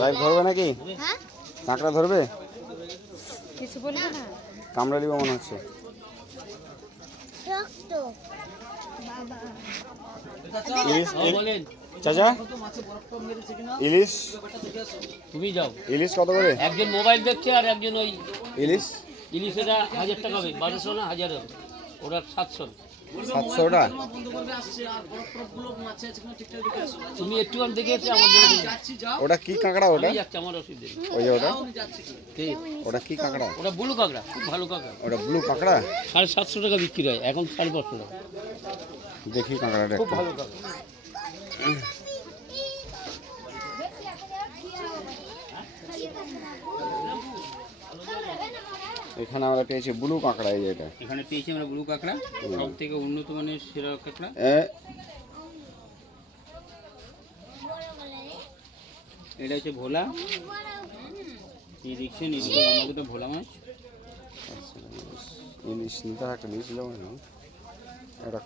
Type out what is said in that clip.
Live ধরবে নাকি? কাঁকড়া ধরবে? কিছু বলবে না, কামড়া দিব মনে হচ্ছে। চাচা ইলিশ তুমি যাও, ইলিশ কত করে? একজন মোবাইল দেখছে আর একজন ওই ইলিশ ইলিশেরা 1000 টাকা হবে, 1200 না 1000 হবে, ওরা 700। 700টা। তুমি একটু দেখে এসে আমার বলে দিন। ওটা কি কাঁকড়া? ওটা যাচ্ছে আমার অসুবিধা নেই। ওই যে ওটা কি কাঁকড়া? ওটা ব্লু কাঁকড়া, খুব ভালো কাঁকড়া। ওটা ব্লু কাঁকড়া 750 টাকা বিক্রি হয়, এখন 550 টাকা। দেখি কাঁকড়াটা খুব একটু। ভালো কাঁকড়া। এখানে আমরা পেয়েছি ব্লু কাঁকড়া। এই যে এটা এখানে পেয়েছি আমরা ব্লু কাঁকড়া, সব থেকে উন্নত মানের সেরা কাঁকড়া। এটা হচ্ছে ভোলা, এই দেখছেন এটা ভোলা মাছ। ইলিশ নিতে একটা নিয়েছিলাম, এটা